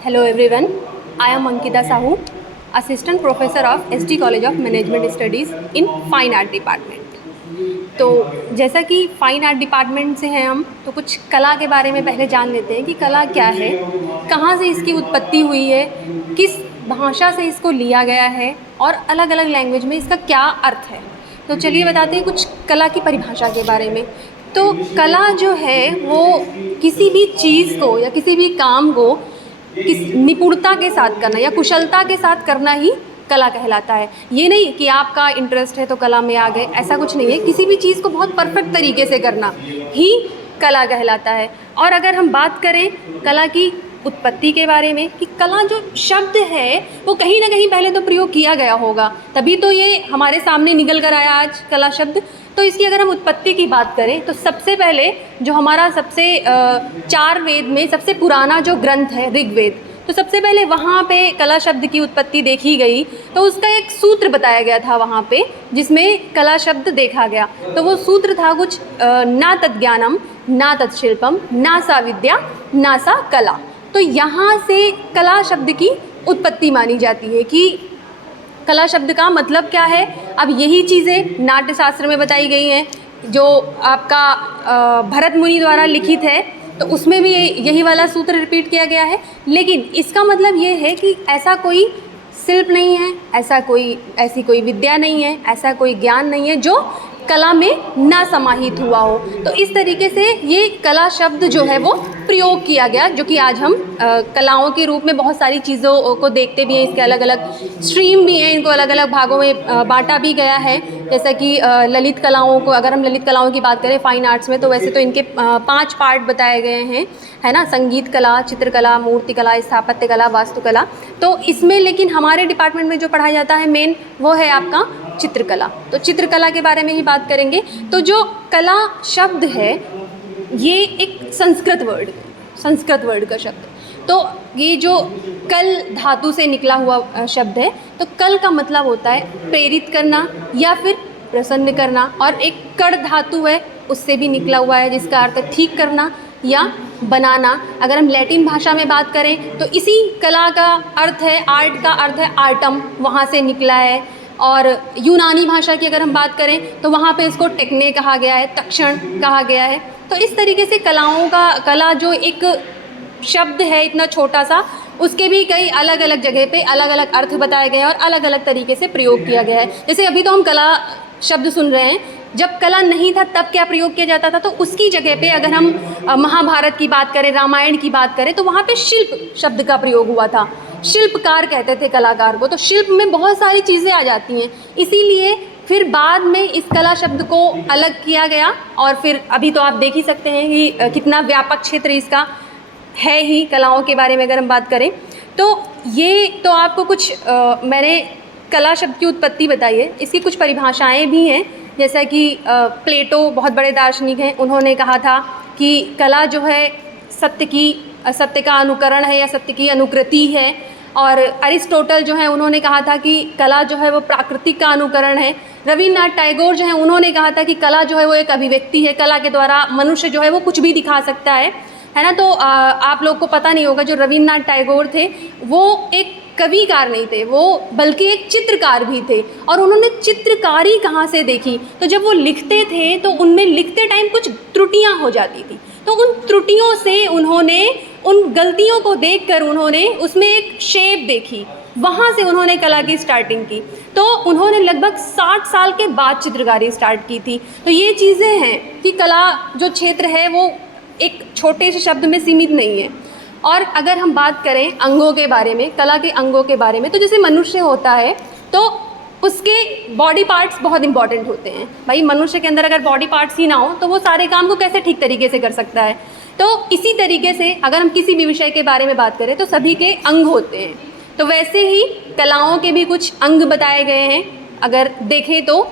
Hello everyone, I am Ankita Sahu, Assistant Professor of SD College of Management Studies in Fine Art Department। तो जैसा कि fine art department से हैं हम, तो कुछ कला के बारे में पहले जान लेते हैं कि कला क्या है, कहाँ से इसकी उत्पत्ति हुई है, किस भाषा से इसको लिया गया है और अलग अलग लैंग्वेज में इसका क्या अर्थ है। तो चलिए बताते हैं कुछ कला की परिभाषा के बारे में। तो कला जो है वो किसी भी चीज़ को या किसी भी काम को किस निपुणता के साथ करना या कुशलता के साथ करना ही कला कहलाता है। ये नहीं कि आपका इंटरेस्ट है तो कला में आ गए, ऐसा कुछ नहीं है। किसी भी चीज़ को बहुत परफेक्ट तरीके से करना ही कला कहलाता है। और अगर हम बात करें कला की उत्पत्ति के बारे में कि कला जो शब्द है वो कहीं ना कहीं पहले तो प्रयोग किया गया होगा, तभी तो ये हमारे सामने निकल कर आया आज कला शब्द। तो इसकी अगर हम उत्पत्ति की बात करें तो सबसे पहले जो हमारा सबसे 4 वेद में सबसे पुराना जो ग्रंथ है ऋग्वेद, तो सबसे पहले वहाँ पे कला शब्द की उत्पत्ति देखी गई। तो उसका एक सूत्र बताया गया था वहाँ पे, जिसमें कला शब्द देखा गया। तो वो सूत्र था कुछ ना तज्ज्ञानम ना तत्शिल्पम ना सा विद्या ना सा कला। तो यहाँ से कला शब्द की उत्पत्ति मानी जाती है कि कला शब्द का मतलब क्या है। अब यही चीज़ें नाट्य शास्त्र में बताई गई हैं, जो आपका भरत मुनि द्वारा लिखित है, तो उसमें भी यही वाला सूत्र रिपीट किया गया है। लेकिन इसका मतलब ये है कि ऐसा कोई शिल्प नहीं है, ऐसी कोई विद्या नहीं है, ऐसा कोई ज्ञान नहीं है जो कला में ना समाहित हुआ हो। तो इस तरीके से ये कला शब्द जो है वो प्रयोग किया गया, जो कि आज हम कलाओं के रूप में बहुत सारी चीज़ों को देखते भी हैं। इसके अलग अलग स्ट्रीम भी हैं, इनको अलग अलग भागों में बांटा भी गया है। जैसा कि ललित कलाओं को, अगर हम ललित कलाओं की बात करें फाइन आर्ट्स में, तो वैसे तो इनके 5 पार्ट बताए गए हैं, है ना। संगीत कला, चित्रकला, मूर्ति कला, स्थापत्य कला, वास्तुकला। तो इसमें लेकिन हमारे डिपार्टमेंट में जो पढ़ाया जाता है मेन, वो है आपका चित्रकला। तो चित्रकला के बारे में ही बात करेंगे। तो जो कला शब्द है ये एक संस्कृत वर्ड का शब्द। तो ये जो कल धातु से निकला हुआ शब्द है, तो कल का मतलब होता है प्रेरित करना या फिर प्रसन्न करना, और एक कड़ धातु है उससे भी निकला हुआ है, जिसका अर्थ है ठीक करना या बनाना। अगर हम लैटिन भाषा में बात करें तो इसी कला का अर्थ है, आर्ट का अर्थ है आर्टम, वहाँ से निकला है। और यूनानी भाषा की अगर हम बात करें तो वहाँ पे इसको टेक्ने कहा गया है, तक्षण कहा गया है। तो इस तरीके से कला जो एक शब्द है इतना छोटा सा, उसके भी कई अलग अलग जगह पे अलग अलग अर्थ बताए गए हैं और अलग अलग तरीके से प्रयोग किया गया है। जैसे अभी तो हम कला शब्द सुन रहे हैं, जब कला नहीं था तब क्या प्रयोग किया जाता था, तो उसकी जगह पे अगर हम महाभारत की बात करें, रामायण की बात करें, तो वहाँ पे शिल्प शब्द का प्रयोग हुआ था। शिल्पकार कहते थे कलाकार को। तो शिल्प में बहुत सारी चीज़ें आ जाती हैं, इसीलिए फिर बाद में इस कला शब्द को अलग किया गया। और फिर अभी तो आप देख ही सकते हैं कि कितना व्यापक क्षेत्र इसका है ही। कलाओं के बारे में अगर हम बात करें तो ये तो आपको कुछ मैंने कला शब्द की उत्पत्ति बताई है। इसकी कुछ परिभाषाएं भी हैं, जैसा कि प्लेटो बहुत बड़े दार्शनिक हैं, उन्होंने कहा था कि कला जो है सत्य का अनुकरण है या सत्य की अनुकृति है। और अरिस्टोटल जो है उन्होंने कहा था कि कला जो है वो प्राकृतिक का अनुकरण है। रविन्द्रनाथ टैगोर जो है उन्होंने कहा था कि कला जो है वो एक अभिव्यक्ति है, कला के द्वारा मनुष्य जो है वो कुछ भी दिखा सकता है ना। तो आप लोग को पता नहीं होगा, जो रविन्द्रनाथ टैगोर थे वो एक कविकार नहीं थे, वो बल्कि एक चित्रकार भी थे। और उन्होंने चित्रकारी कहाँ से देखी, तो जब वो लिखते थे तो उनमें लिखते टाइम कुछ त्रुटियाँ हो जाती थी। तो उन त्रुटियों से उन्होंने, उन गलतियों को देखकर उन्होंने उसमें एक शेप देखी, वहाँ से उन्होंने कला की स्टार्टिंग की। तो उन्होंने लगभग 60 साल के बाद चित्रकारी स्टार्ट की थी। तो ये चीज़ें हैं कि कला जो क्षेत्र है वो एक छोटे से शब्द में सीमित नहीं है। और अगर हम बात करें अंगों के बारे में, कला के अंगों के बारे में, तो जैसे मनुष्य होता है तो उसके बॉडी पार्ट्स बहुत इंपॉर्टेंट होते हैं। भाई मनुष्य के अंदर अगर बॉडी पार्ट्स ही ना हो तो वो सारे काम को कैसे ठीक तरीके से कर सकता है। तो इसी तरीके से अगर हम किसी भी विषय के बारे में बात करें तो सभी के अंग होते हैं। तो वैसे ही कलाओं के भी कुछ अंग बताए गए हैं। अगर देखें तो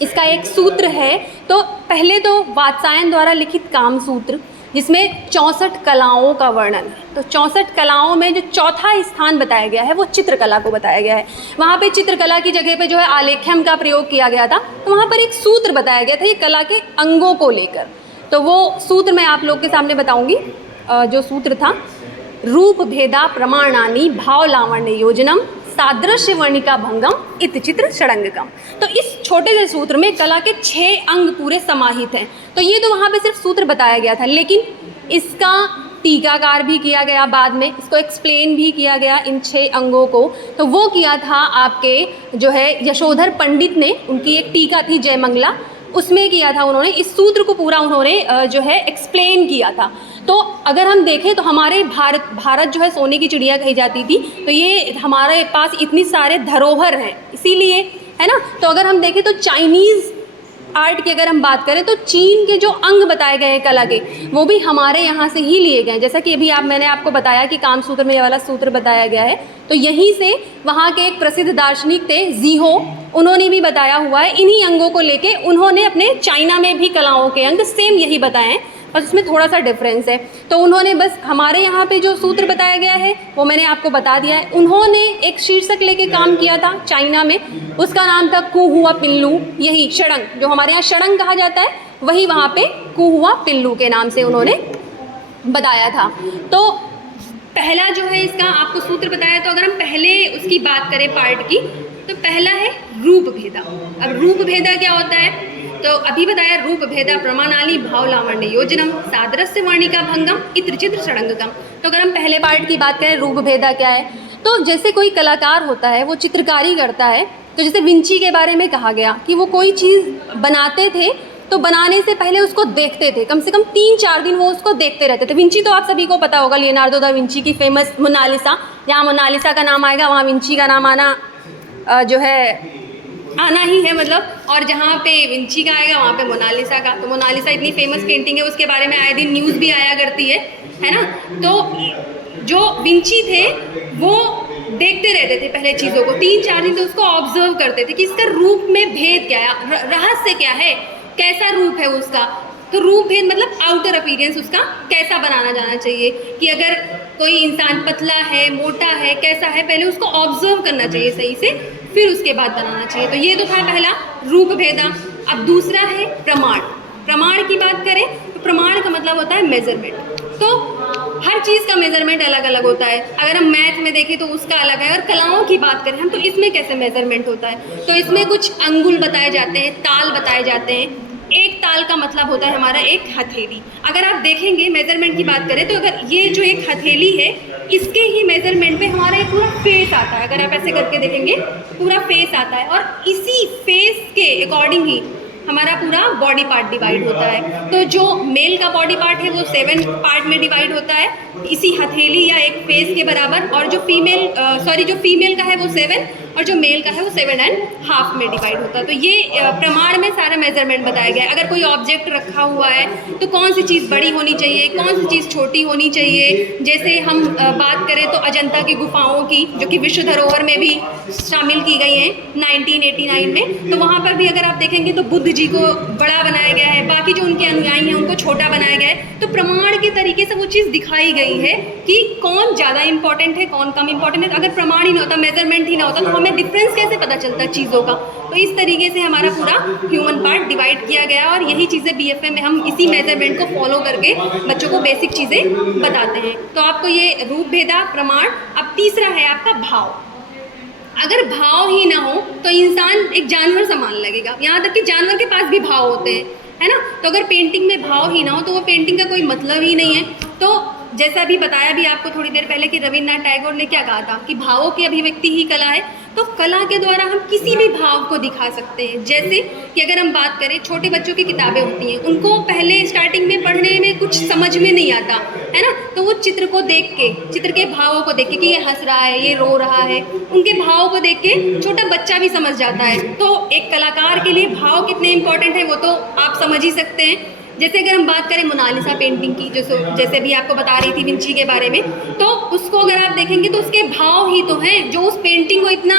इसका एक सूत्र है, तो पहले तो वात्सायन द्वारा लिखित काम सूत्र, जिसमें 64 कलाओं का वर्णन है। तो 64 कलाओं में जो चौथा स्थान बताया गया है वो चित्रकला को बताया गया है। वहाँ पे चित्रकला की जगह पे जो है आलेख्यम का प्रयोग किया गया था। तो वहाँ पर एक सूत्र बताया गया था ये कला के अंगों को लेकर। तो वो सूत्र मैं आप लोग के सामने बताऊँगी। जो सूत्र था रूप भेदा प्रमाणानि भाव लावण्य योजनम सादृश्य वर्णिका भंगम इति चित्र षडंगकम। तो इस छोटे से सूत्र में कला के 6 अंग पूरे समाहित हैं। तो ये तो वहाँ पे सिर्फ सूत्र बताया गया था, लेकिन इसका टीकाकार भी किया गया, बाद में इसको एक्सप्लेन भी किया गया इन 6 अंगों को। तो वो किया था आपके जो है यशोधर पंडित ने, उनकी एक टीका थी जयमंगला, उसमें किया था उन्होंने। इस सूत्र को पूरा उन्होंने जो है एक्सप्लेन किया था। तो अगर हम देखें तो हमारे भारत जो है सोने की चिड़िया कही जाती थी, तो ये हमारे पास इतनी सारे धरोहर हैं, इसीलिए, है ना। तो अगर हम देखें तो चाइनीज़ आर्ट की अगर हम बात करें तो चीन के जो अंग बताए गए हैं कला के, वो भी हमारे यहाँ से ही लिए गए हैं। जैसा कि अभी मैंने आपको बताया कि कामसूत्र में ये वाला सूत्र बताया गया है, तो यहीं से वहाँ के एक प्रसिद्ध दार्शनिक थे ज़ीहो, उन्होंने भी बताया हुआ है। इन्हीं अंगों को लेके उन्होंने अपने चाइना में भी कलाओं के अंग सेम यही बताए हैं, बस उसमें थोड़ा सा डिफरेंस है। तो उन्होंने बस हमारे यहाँ पे जो सूत्र बताया गया है वो मैंने आपको बता दिया है। उन्होंने एक शीर्षक लेके काम किया था चाइना में, उसका नाम था कु हुआ पिल्लू। यही षडंग, जो हमारे यहाँ षडंग कहा जाता है, वही वहाँ पे कु हुआ पिल्लू के नाम से उन्होंने बताया था। तो पहला जो है इसका आपको सूत्र बताया। तो अगर हम पहले उसकी बात करें पार्ट की, तो पहला है रूप भेदा। अब रूप भेदा क्या होता है, तो अभी बताया रूप भेदा प्रमाणाली भाव लावण्य योजनम सादृश्य वर्णिका भंगम इत्र चित्र षडंगकम। तो अगर हम पहले पार्ट की बात करें रूप भेदा क्या है, तो जैसे कोई कलाकार होता है वो चित्रकारी करता है, तो जैसे विंची के बारे में कहा गया कि वो कोई चीज़ बनाते थे तो बनाने से पहले उसको देखते थे, कम से कम 3-4 दिन वो उसको देखते रहते थे। विंची तो आप सभी को पता होगा, लियोनार्डो दा विंची की फेमस मोनालिसा, जहाँ मोनालिसा का नाम आएगा वहाँ विंची का नाम आना जो है आना ही है, मतलब। और जहाँ पे विंची का आएगा वहाँ पे मोनालिसा का। तो मोनालिसा इतनी फेमस पेंटिंग है, उसके बारे में आए दिन न्यूज़ भी आया करती है ना। तो जो विंची थे वो देखते रहते थे पहले चीज़ों को 3-4 दिन, तो उसको ऑब्जर्व करते थे कि इसका रूप में भेद क्या है, रहस्य क्या है, कैसा रूप है उसका। तो रूप भेद मतलब आउटर अपीयरेंस उसका कैसा बनाना जाना चाहिए, कि अगर कोई इंसान पतला है, मोटा है, कैसा है, पहले उसको ऑब्जर्व करना चाहिए सही से, फिर उसके बाद बनाना चाहिए। तो ये तो था पहला रूप भेदा। अब दूसरा है प्रमाण। प्रमाण की बात करें तो प्रमाण का मतलब होता है मेजरमेंट। तो हर चीज़ का मेजरमेंट अलग अलग होता है। अगर हम मैथ में देखें तो उसका अलग है, और कलाओं की बात करें हम तो इसमें कैसे मेजरमेंट होता है, तो इसमें कुछ अंगुल बताए जाते हैं, ताल बताए जाते हैं। एक ताल का मतलब होता है हमारा एक हथेली। अगर आप देखेंगे मेजरमेंट की बात करें तो अगर ये जो एक हथेली है, इसके ही मेजरमेंट पे हमारा एक पूरा फेस आता है। अगर आप ऐसे करके देखेंगे पूरा फेस आता है, और इसी फेस के अकॉर्डिंग ही हमारा पूरा बॉडी पार्ट डिवाइड होता है। तो जो मेल का बॉडी पार्ट है वो 7 पार्ट में डिवाइड होता है, इसी हथेली या एक फेस के बराबर। और जो फीमेल का है वो 7, और जो मेल का है वो 7.5 में डिवाइड होता है। तो ये प्रमाण में सारा मेजरमेंट बताया गया है। अगर कोई ऑब्जेक्ट रखा हुआ है तो कौन सी चीज़ बड़ी होनी चाहिए, कौन सी चीज़ छोटी होनी चाहिए। जैसे हम बात करें तो अजंता की गुफाओं की, जो कि विश्व धरोहर में भी शामिल की गई हैं 1989 में, तो वहाँ पर भी अगर आप देखेंगे तो बुद्ध जी को बड़ा बनाया गया है, बाकी जो उनके अनुयायी हैं उनको छोटा बनाया गया है। तो प्रमाण के तरीके से वो चीज़ दिखाई गई है कि कौन ज़्यादा इंपॉर्टेंट है, कौन कम इंपॉर्टेंट है। अगर प्रमाण ही ना होता, मेजरमेंट ही ना होता, तो हमें डिफरेंस कैसे पता चलता चीज़ों का। तो इस तरीके से हमारा पूरा ह्यूमन पार्ट डिवाइड किया गया, और यही चीज़ें BFA में हम इसी मेजरमेंट को फॉलो करके बच्चों को बेसिक चीज़ें बताते हैं। तो आपको ये रूप भेदा, प्रमाण। अब तीसरा है आपका भाव। अगर भाव ही ना हो तो इंसान एक जानवर समान लगेगा, यहाँ तक कि जानवर के पास भी भाव होते हैं, है ना। तो अगर पेंटिंग में भाव ही ना हो तो वो पेंटिंग का कोई मतलब ही नहीं है। तो जैसा अभी बताया भी आपको थोड़ी देर पहले कि रविन्द्रनाथ टैगोर ने क्या कहा था कि भावों की अभिव्यक्ति ही कला है। तो कला के द्वारा हम किसी भी भाव को दिखा सकते हैं। जैसे कि अगर हम बात करें, छोटे बच्चों की किताबें होती हैं, उनको पहले स्टार्टिंग में पढ़ने में कुछ समझ में नहीं आता, है ना। तो वो चित्र को देख के, चित्र के भावों को देख के कि ये हंस रहा है, ये रो रहा है, उनके भाव को देख के छोटा बच्चा भी समझ जाता है। तो एक कलाकार के लिए भाव कितने इंपॉर्टेंट है वो तो आप समझ ही सकते हैं। जैसे अगर हम बात करें मोनालिसा पेंटिंग की, जैसे भी आपको बता रही थी विंची के बारे में, तो उसको अगर आप देखेंगे तो उसके भाव ही तो हैं जो उस पेंटिंग को इतना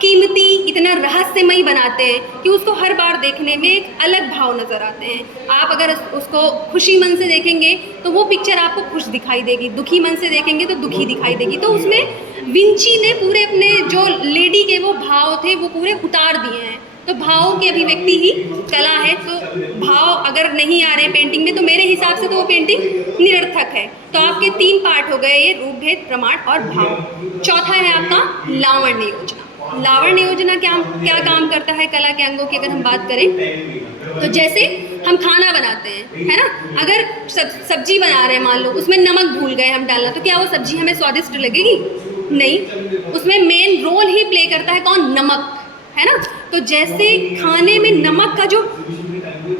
कीमती, इतना रहस्यमयी बनाते हैं कि उसको हर बार देखने में एक अलग भाव नज़र आते हैं। आप अगर उसको खुशी मन से देखेंगे तो वो पिक्चर आपको खुश दिखाई देगी, दुखी मन से देखेंगे तो दुखी दिखाई देगी। तो उसमें विंची ने पूरे अपने जो लेडी के वो भाव थे वो पूरे उतार दिए हैं। तो भावों की अभिव्यक्ति ही कला है। तो भाव अगर नहीं आ रहे हैं पेंटिंग में तो मेरे हिसाब से तो वो पेंटिंग निरर्थक है। तो आपके 3 पार्ट हो गए, ये रूप भेद, प्रमाण और भाव। चौथा है आपका लावण्य योजना। लावण्य योजना क्या काम करता है कला के अंगों की अगर हम बात करें तो जैसे हम खाना बनाते हैं, है ना, अगर सब्जी बना रहे हैं, मान लो उसमें नमक भूल गए हम डालना, तो क्या वो सब्जी हमें स्वादिष्ट लगेगी? नहीं, उसमें मेन रोल ही प्ले करता है कौन? नमक, है ना। तो जैसे खाने में नमक का जो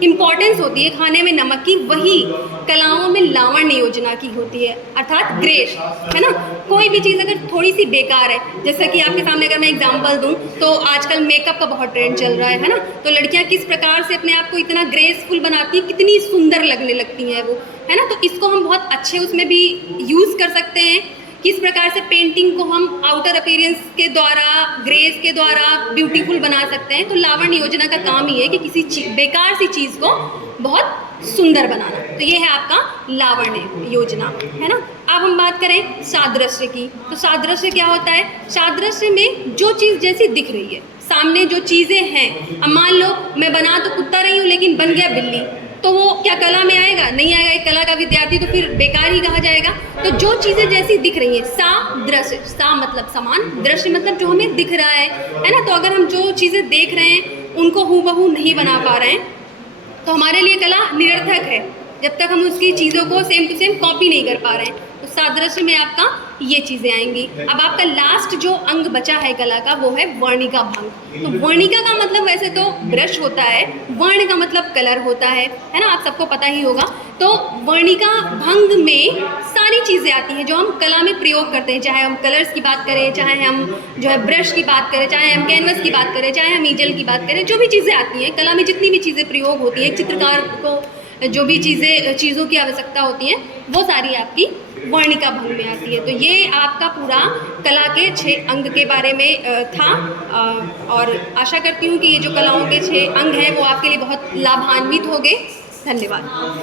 इम्पॉर्टेंस होती है, खाने में नमक की, वही कलाओं में लावण्य योजना की होती है, अर्थात ग्रेस, है ना। कोई भी चीज़ अगर थोड़ी सी बेकार है, जैसे कि आपके सामने अगर मैं एग्जांपल दूं तो आजकल मेकअप का बहुत ट्रेंड चल रहा है ना, तो लड़कियां किस प्रकार से अपने आप को इतना ग्रेसफुल बनाती हैं, कितनी सुंदर लगने लगती हैं वो, है ना। तो इसको हम बहुत अच्छे उसमें भी यूज़ कर सकते हैं, किस प्रकार से पेंटिंग को हम आउटर अपीयरेंस के द्वारा, ग्रेस के द्वारा ब्यूटीफुल बना सकते हैं। तो लावण्य योजना का काम ही है कि किसी बेकार सी चीज़ को बहुत सुंदर बनाना। तो ये है आपका लावण्य योजना, है ना। अब हम बात करें सादृश्य की, तो सादृश्य क्या होता है? सादृश्य में जो चीज़ जैसी दिख रही है, सामने जो चीज़ें हैं, अब मान लो मैं बना तो कुत्ता रही हूँ लेकिन बन गया बिल्ली, तो वो क्या कला में आएगा? नहीं आएगा। एक कला का विद्यार्थी तो फिर बेकार ही कहा जाएगा। तो जो चीज़ें जैसी दिख रही हैं, सादृश्य, सा मतलब समान, दृश्य मतलब जो हमें दिख रहा है ना। तो अगर हम जो चीज़ें देख रहे हैं उनको हूबहू नहीं बना पा रहे हैं तो हमारे लिए कला निरर्थक है, जब तक हम उसकी चीज़ों को सेम टू सेम कॉपी नहीं कर पा रहे हैं। तो सादृश्य में आपका ये चीज़ें आएंगी। अब आपका लास्ट जो अंग बचा है कला का वो है वर्णिका भंग। तो वर्णिका का मतलब वैसे तो ब्रश होता है, वर्ण का मतलब कलर होता है ना, आप सबको पता ही होगा। तो वर्णिका भंग में सारी चीज़ें आती हैं जो हम कला में प्रयोग करते हैं, चाहे हम कलर्स की बात करें, चाहे हम जो है ब्रश की बात करें, चाहे हम कैनवस की बात करें, चाहे हम ईजल की बात करें, जो भी चीज़ें आती हैं कला में, जितनी भी चीज़ें प्रयोग होती हैं, चित्रकार को जो भी चीज़ों की आवश्यकता होती है वो सारी आपकी वर्णिका भंग में आती है। तो ये आपका पूरा कला के 6 अंग के बारे में था, और आशा करती हूँ कि ये जो कलाओं के 6 अंग हैं वो आपके लिए बहुत लाभान्वित होंगे। धन्यवाद।